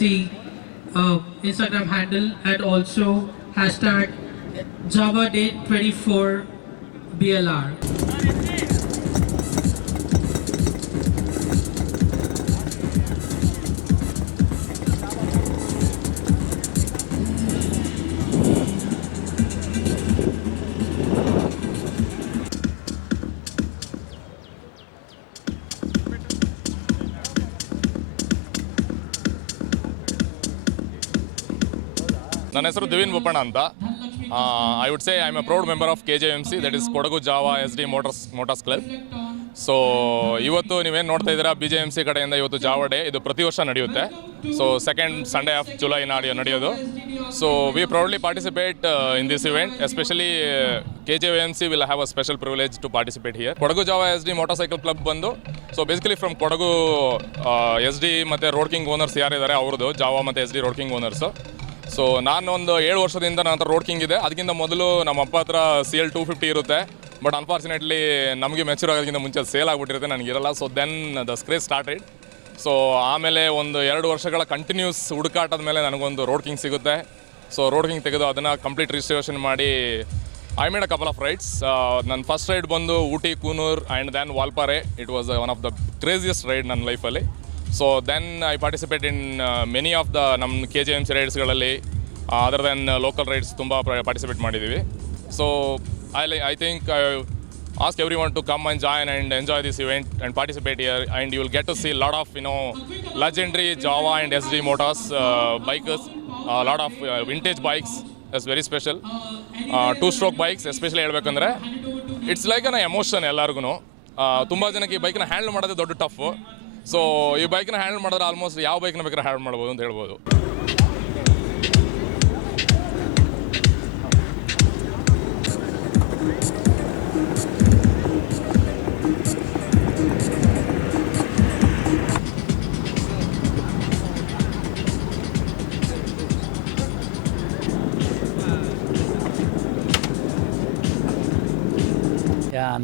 KJMC Instagram handle, and also hashtag Java Day 24 BLR. ನನ್ನ ಹೆಸರು ದಿವಿನ್ ಬೋಪಣ್ಣ ಅಂತ. I would say I am A proud member of KJMC, that is Kodagu Jawa SD motors club. So ಇವತ್ತು ನೀವೇನು ನೋಡ್ತಾ ಇದ್ದೀರಾ, BJMC ಕಡೆಯಿಂದ ಇವತ್ತು ಜಾವಾ ಡೇ, ಇದು ಪ್ರತಿ ವರ್ಷ ನಡೆಯುತ್ತೆ. So second Sunday of July ನಡೆಯೋದು. So we proudly participate in this event, especially KJMC will have a special privilege to participate here. Kodagu Jawa SD motorcycle club ಬಂದು, so basically from Kodagu SD ಮತ್ತು road king owners ಯಾರಿದ್ದಾರೆ ಅವ್ರದ್ದು, Jawa ಮತ್ತು SD road king owners. So ನಾನು ಒಂದು 7 ವರ್ಷದಿಂದ ನನ್ನ ಹತ್ರ ರೋಡ್ ಕಿಂಗ್ ಇದೆ. ಅದಕ್ಕಿಂತ ಮೊದಲು ನಮ್ಮ ಅಪ್ಪ ಹತ್ರ CL 250 ಇರುತ್ತೆ, ಬಟ್ ಅನ್ಫಾರ್ಚುನೇಟ್ಲಿ ನಮಗೆ ಮೆಚೂರ್ ಆಗೋದಕ್ಕಿಂತ ಮುಂಚೆ ಸೇಲ್ ಆಗಿಬಿಟ್ಟಿರುತ್ತೆ, ನನಗಿರಲ್ಲ. So then the craze started. So ಆಮೇಲೆ ಒಂದು 2 ವರ್ಷಗಳ ಕಂಟಿನ್ಯೂಸ್ ಹುಡುಕಾಟದ ಮೇಲೆ ನನಗೊಂದು ರೋಡ್ ಕಿಂಗ್ ಸಿಗುತ್ತೆ. ಸೊ ರೋಡ್ ಕಿಂಗ್ ತೆಗೆದು ಅದನ್ನು ಕಂಪ್ಲೀಟ್ ರಿಜಿಸ್ಟ್ರೇಷನ್ ಮಾಡಿ I made a couple of rides. ನನ್ನ ಫಸ್ಟ್ ರೈಡ್ ಬಂದು Ooty, Coonoor and then Valparai. It was one of the craziest ride ನನ್ನ ಲೈಫಲ್ಲಿ. So then I participate in many of the ನಮ್ಮ KJMC ರೈಡ್ಸ್ಗಳಲ್ಲಿ, other than local rides ತುಂಬ participate ಮಾಡಿದ್ದೀವಿ. So I think I ask everyone to come and join and enjoy this event and participate here, and you will get to see a lot of legendary Java and SD motors, bikers, a lot of vintage bikes. That's very special. 2-stroke bikes especially ಹೇಳ್ಬೇಕಂದ್ರೆ it's like an emotion ಎಲ್ಲರಿಗೂ. ತುಂಬ ಜನಕ್ಕೆ ಈ ಬೈಕ್ನ handle ಮಾಡೋದೇ ದೊಡ್ಡ tough. So ಈ ಬೈಕ್ನ ಹ್ಯಾಂಡಲ್ ಮಾಡಿದ್ರೆ ಆಲ್ಮೋಸ್ಟ್ ಯಾವ ಬೈಕ್ನ ಬೇಕಾದ್ರೆ ಹ್ಯಾಂಡಲ್ ಮಾಡ್ಬೋದು ಅಂತ ಹೇಳ್ಬೋದು.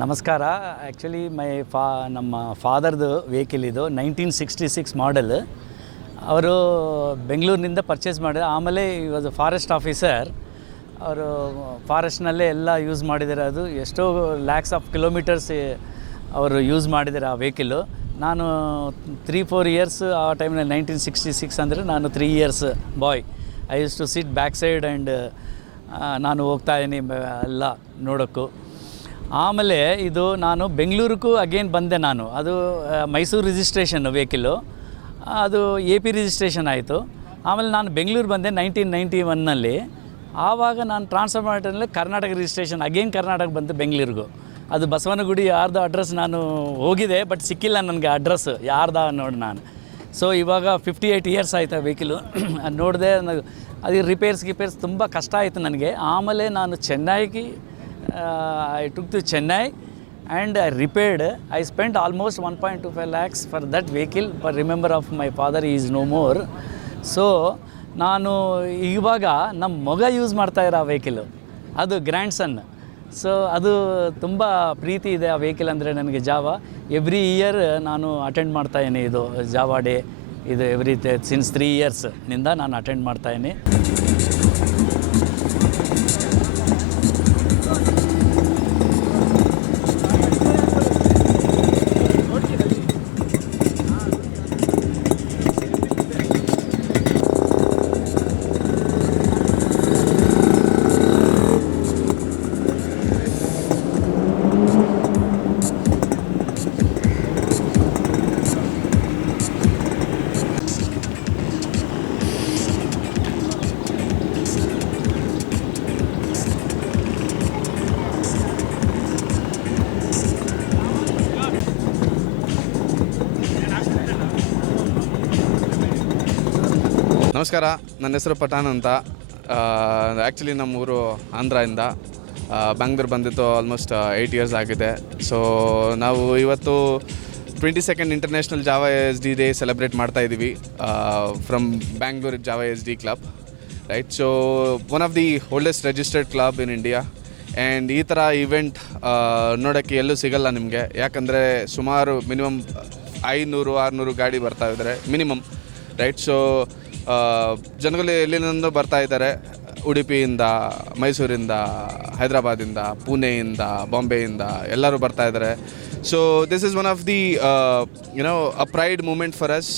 ನಮಸ್ಕಾರ. ಆ್ಯಕ್ಚುಲಿ ನಮ್ಮ ಫಾದರ್ದು ವೆಹಿಕಲ್ ಇದು 1966 ಮಾಡೆಲ್. ಅವರು ಬೆಂಗಳೂರಿನಿಂದ ಪರ್ಚೇಸ್ ಮಾಡಿದ್ರು. ಆಮೇಲೆ ಇವಾಗ ಫಾರೆಸ್ಟ್ ಆಫೀಸರ್, ಅವರು ಫಾರೆಸ್ಟ್ನಲ್ಲೇ ಎಲ್ಲ ಯೂಸ್ ಮಾಡಿದ್ದಾರೆ. ಅದು ಎಷ್ಟೋ ಲ್ಯಾಕ್ಸ್ ಆಫ್ ಕಿಲೋಮೀಟರ್ಸ್ ಅವರು ಯೂಸ್ ಮಾಡಿದ್ದಾರೆ ಆ ವೆಹಿಕಲ್ಲು. ನಾನು 3-4 ಇಯರ್ಸ್ ಆ ಟೈಮ್ನಲ್ಲಿ 1966 ಅಂದರೆ ನಾನು 3 years boy. I used to sit back side and ನಾನು ಹೋಗ್ತಾಯಿದ್ದೀನಿ ಎಲ್ಲ ನೋಡೋಕ್ಕೂ. ಆಮೇಲೆ ಇದು ನಾನು ಬೆಂಗಳೂರಿಗೂ ಅಗೇನ್ ಬಂದೆ. ನಾನು ಅದು ಮೈಸೂರು ರಿಜಿಸ್ಟ್ರೇಷನ್ ವೆಹಿಕಲ್ಲು, ಅದು AP ರಿಜಿಸ್ಟ್ರೇಷನ್ ಆಯಿತು. ಆಮೇಲೆ ನಾನು ಬೆಂಗಳೂರು ಬಂದೆ 1991ನಲ್ಲಿ. ಆವಾಗ ನಾನು ಟ್ರಾನ್ಸ್ಫರ್ ಮಾಡಿದ್ಮೇಲೆ ಕರ್ನಾಟಕ ರಿಜಿಸ್ಟ್ರೇಷನ್ ಅಗೇನ್ ಕರ್ನಾಟಕ ಬಂತು ಬೆಂಗಳೂರಿಗೂ. ಅದು ಬಸವನಗುಡಿ ಯಾರ್ದು ಅಡ್ರೆಸ್ ನಾನು ಹೋಗಿದೆ, ಬಟ್ ಸಿಕ್ಕಿಲ್ಲ ನನಗೆ ಅಡ್ರೆಸ್ ಯಾರ್ದ ನೋಡಿ ನಾನು. ಸೊ ಇವಾಗ 58 ಇಯರ್ಸ್ ಆಯಿತು ವೆಹಿಕಲ್ಲು. ನೋಡಿದೆ, ಅದು ರಿಪೇರ್ಸ್ ತುಂಬ ಕಷ್ಟ ಆಯಿತು ನನಗೆ. ಆಮೇಲೆ ನಾನು ಚೆನ್ನೈಗೆ I took to Chennai and I repaired. I spent almost 1.25 lakhs for that vehicle, but remember of my father, he is no more. So ನಾನು ಇವಾಗ ನಮ್ಮ ಮಗ ಯೂಸ್ ಮಾಡ್ತಾಯಿರೋ ಆ ವೆಹಿಕಲ್ಲು, ಅದು ಗ್ರ್ಯಾಂಡ್ ಸನ್. ಸೊ ಅದು ತುಂಬ ಪ್ರೀತಿ ಇದೆ ಆ ವೆಹಿಕಲ್ ಅಂದರೆ ನನಗೆ. ಜಾವಾ ಎವ್ರಿ ಇಯರ್ ನಾನು ಅಟೆಂಡ್ ಮಾಡ್ತಾಯಿದ್ದೀನಿ ಇದು ಜಾವಾ ಡೇ. ಇದು ಸಿನ್ಸ್ 3 ಇಯರ್ಸ್ನಿಂದ ನಾನು ಅಟೆಂಡ್ ಮಾಡ್ತಾಯಿದ್ದೀನಿ. ನಮಸ್ಕಾರ, ನನ್ನ ಹೆಸರು ಪಠಾಣ್ ಅಂತ. ಆ್ಯಕ್ಚುಲಿ ನಮ್ಮೂರು ಆಂಧ್ರದಿಂದ, ಬ್ಯಾಂಗ್ಳೂರು ಬಂದಿತ್ತು ಆಲ್ಮೋಸ್ಟ್ 8 ಇಯರ್ಸ್ ಆಗಿದೆ. ಸೊ ನಾವು ಇವತ್ತು 22nd international Jawa SD day celebrate ಮಾಡ್ತಾಯಿದ್ದೀವಿ from Bangalore Jawa SD club, right. So one of the oldest registered club in India. And ಈ ಥರ ಇವೆಂಟ್ ನೋಡೋಕ್ಕೆ ಎಲ್ಲೂ ಸಿಗಲ್ಲ ನಿಮಗೆ. ಯಾಕಂದರೆ ಸುಮಾರು ಮಿನಿಮಮ್ 500-600 ಗಾಡಿ ಬರ್ತಾ ಇದ್ದಾರೆ ಮಿನಿಮಮ್, ರೈಟ್. ಸೊ ಜನಗಳು ಎಲ್ಲಿಂದ ಬರ್ತಾ ಇದ್ದಾರೆ, ಉಡುಪಿಯಿಂದ, ಮೈಸೂರಿಂದ, ಹೈದರಾಬಾದಿಂದ, ಪುಣೆಯಿಂದ, ಬಾಂಬೆಯಿಂದ ಎಲ್ಲರೂ ಬರ್ತಾ ಇದ್ದಾರೆ. So this is one of the a pride moment for us.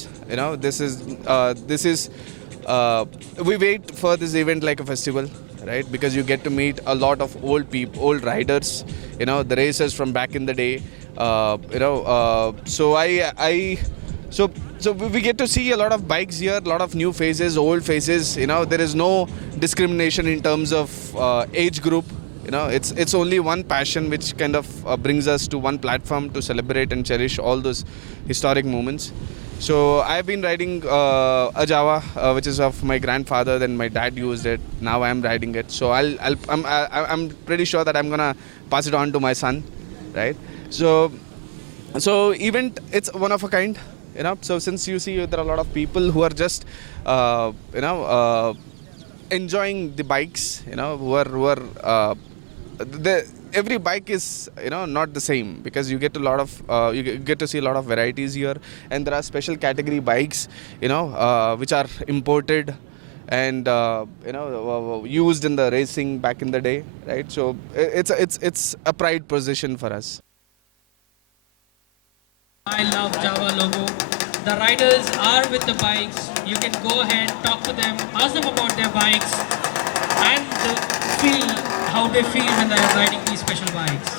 This is we wait for this event like a festival, right? Because you get to meet a lot of old riders, the racers from back in the day. So we get to see a lot of bikes here, a lot of new faces, old faces. There is no discrimination in terms of age group. It's only one passion which kind of brings us to one platform to celebrate and cherish all those historic moments. So I've been riding a Java, which is of my grandfather. Then my dad used it. Now I'm riding it. So I'm pretty sure that I'm gonna pass it on to my son, right? So event, it's one of a kind. So since you see there are a lot of people who are just enjoying the bikes, who are every bike is not the same, because you get you get to see a lot of varieties here, and there are special category bikes which are imported and used in the racing back in the day, right? So it's a pride position for us. I love Java logo. The riders are with the bikes. You can go ahead, talk to them, ask them about their bikes, and feel how they feel when they are riding these special bikes.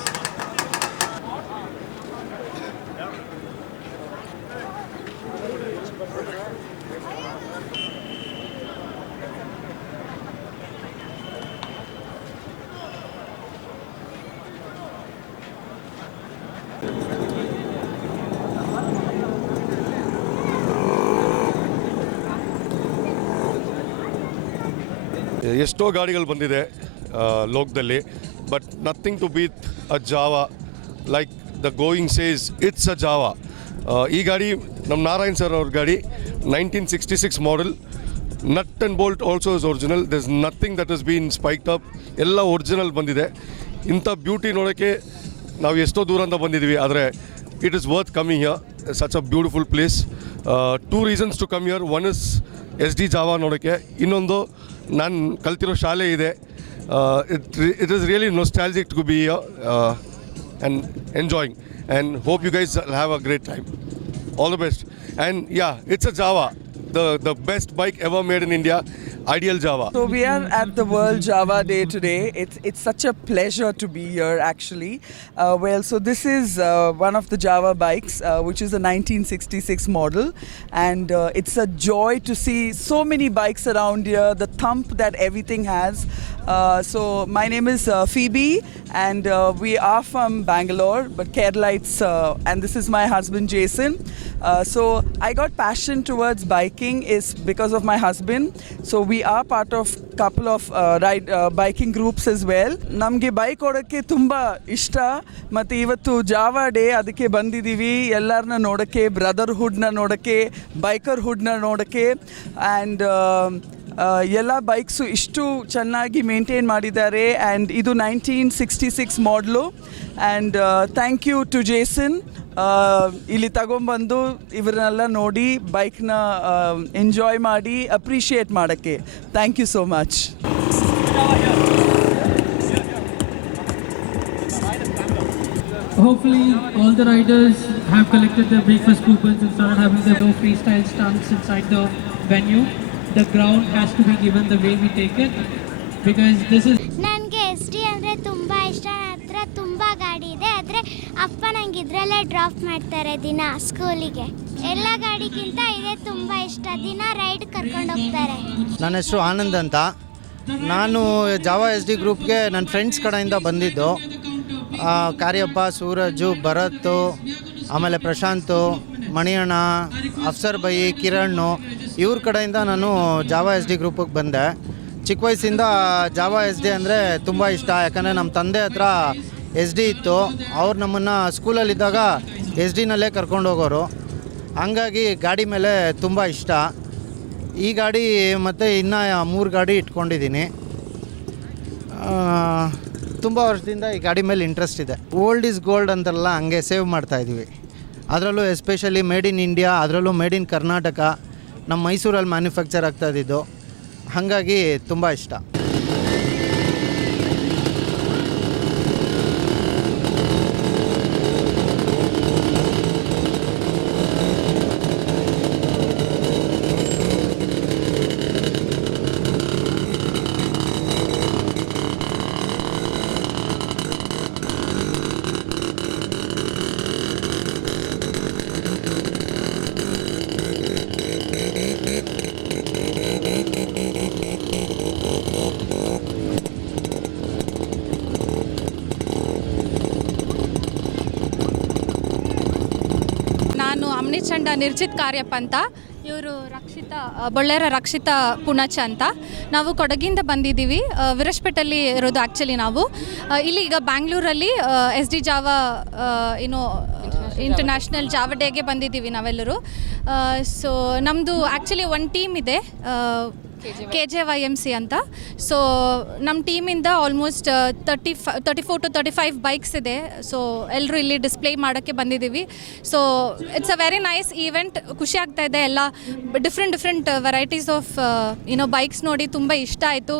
ಎಷ್ಟೋ ಗಾಡಿಗಳು ಬಂದಿದೆ ಲೋಕದಲ್ಲಿ, but nothing to beat a Jawa. Like the going says, it's a Jawa. ಈ ಗಾಡಿ ನಮ್ಮ Narayan sir ಅವ್ರ ಗಾಡಿ, 1966 model. Nut and bolt also is original. This nothing that is been spiked up, ಎಲ್ಲ ಒರಿಜಿನಲ್ ಬಂದಿದೆ. ಇಂಥ ಬ್ಯೂಟಿ ನೋಡೋಕ್ಕೆ ನಾವು ಎಷ್ಟೋ ದೂರದಿಂದ ಬಂದಿದ್ದೀವಿ, ಆದರೆ it is worth coming here. Such a beautiful place. 2 reasons to come here. One is SD Jawa ನೋಡೋಕ್ಕೆ, ಇನ್ನೊಂದು ನಾನು ಕಲ್ತಿರೋ ಶಾಲೆ ಇದೆ. It is really nostalgic to be here and enjoying, and hope you guys have a great time. All the best. And yeah, it's a Java, the best bike ever made in India. Ideal Java. So we are at the World Java Day today. It's such a pleasure to be here actually. So this is one of the Java bikes, which is a 1966 model, and it's a joy to see so many bikes around here. The thump that everything has. So my name is Phoebe, and we are from Bangalore, but Keralites, and this is my husband Jason. So I got passion towards biking is because of my husband. So we are part of couple of biking groups as well. ನಮಗೆ bike ಓಡೋಕ್ಕೆ ತುಂಬ ಇಷ್ಟ, ಮತ್ತು ಇವತ್ತು Java day, ಅದಕ್ಕೆ ಬಂದಿದ್ದೀವಿ ಎಲ್ಲರನ್ನ ನೋಡೋಕ್ಕೆ, ಬ್ರದರ್ಹುಡ್ನ ನೋಡೋಕ್ಕೆ, ಬೈಕರ್ಹುಡ್ನ ನೋಡೋಕ್ಕೆ. ಆ್ಯಂಡ್ ಎಲ್ಲ ಬೈಕ್ಸು ಇಷ್ಟು ಚೆನ್ನಾಗಿ ಮೇಂಟೈನ್ ಮಾಡಿದ್ದಾರೆ. ಆ್ಯಂಡ್ ಇದು 1966 ಮಾಡಲು. And thank you to Jason, ಇಲ್ಲಿ ತಗೊಂಬಂದು ಇವರನ್ನೆಲ್ಲ ನೋಡಿ ಬೈಕ್ನ ಎಂಜಾಯ್ ಮಾಡಿ ಅಪ್ರಿಷಿಯೇಟ್ ಮಾಡೋಕ್ಕೆ. Thank you so much. Hopefully all the riders have collected their breakfast coupons and started having their freestyle stunts inside the venue. The ground has to be given the way we take it, because this is... ನನಗೆ SD ಅಂದರೆ ತುಂಬ ಇಷ್ಟ. ನನ್ನ ಹತ್ರ ತುಂಬ ಗಾಡಿ ಇದೆ, ಆದರೆ ಅಪ್ಪ ನಂಗೆ ಇದರಲ್ಲೇ ಡ್ರಾಪ್ ಮಾಡ್ತಾರೆ ದಿನ ಸ್ಕೂಲಿಗೆ. ಎಲ್ಲ ಗಾಡಿಗಿಂತ ಇದೇ ತುಂಬ ಇಷ್ಟ, ದಿನ ರೈಡ್ ಕರ್ಕೊಂಡು ಹೋಗ್ತಾರೆ. ನನ್ನ ಹೆಸರು ಆನಂದ್ ಅಂತ. ನಾನು ಜಾವಾ SD ಗ್ರೂಪ್ಗೆ ನನ್ನ ಫ್ರೆಂಡ್ಸ್ ಕಡೆಯಿಂದ ಬಂದಿದ್ದು. ಕಾರ್ಯಪ್ಪ, ಸೂರಜು, ಭರತ್, ಆಮೇಲೆ ಪ್ರಶಾಂತು, ಮಣಿಯಣ್ಣ, ಅಫ್ಸರ್ ಬೈ, ಕಿರಣ್, ಇವ್ರ ಕಡೆಯಿಂದ ನಾನು ಜಾವಾ SD ಗ್ರೂಪಿಗೆ ಬಂದೆ. ಚಿಕ್ಕ ವಯಸ್ಸಿಂದ ಜಾವಾ SD ಅಂದರೆ ತುಂಬ ಇಷ್ಟ. ಯಾಕಂದರೆ ನಮ್ಮ ತಂದೆ ಹತ್ರ SD ಇತ್ತು. ಅವ್ರು ನಮ್ಮನ್ನು ಸ್ಕೂಲಲ್ಲಿದ್ದಾಗ SD ನಲ್ಲೇ ಕರ್ಕೊಂಡು ಹೋಗೋರು. ಹಂಗಾಗಿ ಗಾಡಿ ಮೇಲೆ ತುಂಬ ಇಷ್ಟ. ಈ ಗಾಡಿ ಮತ್ತು ಇನ್ನೂ 3 ಗಾಡಿ ಇಟ್ಕೊಂಡಿದ್ದೀನಿ. ತುಂಬ ವರ್ಷದಿಂದ ಈ ಗಾಡಿ ಮೇಲೆ ಇಂಟ್ರೆಸ್ಟ್ ಇದೆ. ಓಲ್ಡ್ ಈಸ್ ಗೋಲ್ಡ್ ಅಂತಾರಲ್ಲ, ಹಂಗೆ ಸೇವ್ ಮಾಡ್ತಾಯಿದ್ದೀವಿ. ಅದರಲ್ಲೂ ಎಸ್ಪೆಷಲಿ ಮೇಡ್ ಇನ್ ಇಂಡಿಯಾ, ಅದರಲ್ಲೂ ಮೇಡ್ ಇನ್ ಕರ್ನಾಟಕ. ನಮ್ಮ ಮೈಸೂರಲ್ಲಿ ಮ್ಯಾನುಫ್ಯಾಕ್ಚರ್ ಆಗ್ತಾ ಇದ್ದಿದ್ದು, ಹಾಗಾಗಿ ತುಂಬ ಇಷ್ಟ. ನಾನು ಅಮ್ನಿಚಂಡ ನಿರ್ಜಿತ್ ಕಾರ್ಯಪ್ಪ ಅಂತ, ಇವರು ಬೊಳ್ಳೇರ ರಕ್ಷಿತಾ ಪುಣಚ ಅಂತ. ನಾವು ಕೊಡಗಿಂದ ಬಂದಿದ್ದೀವಿ, ವಿರಸ್ಪೇಟಲ್ಲಿ ಇರೋದು ಆ್ಯಕ್ಚುಲಿ ನಾವು. ಇಲ್ಲಿ ಈಗ ಬ್ಯಾಂಗ್ಳೂರಲ್ಲಿ SD ಜಾವಾ ಇಂಟರ್ನ್ಯಾಷನಲ್ ಜಾವಾ ಡೇಗೆ ಬಂದಿದ್ದೀವಿ ನಾವೆಲ್ಲರೂ. ಸೊ ನಮ್ಮದು ಆ್ಯಕ್ಚುಲಿ ಒಂದು ಟೀಮ್ ಇದೆ, KJYMC ಅಂತ. ಸೊ ನಮ್ಮ ಟೀಮಿಂದ ಆಲ್ಮೋಸ್ಟ್ 34 to 35 ಬೈಕ್ಸ್ ಇದೆ. ಸೊ ಎಲ್ಲರೂ ಇಲ್ಲಿ ಡಿಸ್ಪ್ಲೇ ಮಾಡೋಕ್ಕೆ ಬಂದಿದ್ದೀವಿ. So it's a very nice event. ಖುಷಿ ಆಗ್ತಾ ಇದೆ. ಎಲ್ಲ ಡಿಫ್ರೆಂಟ್ ವೆರೈಟೀಸ್ ಆಫ್ ಬೈಕ್ಸ್ ನೋಡಿ ತುಂಬ ಇಷ್ಟ ಆಯಿತು.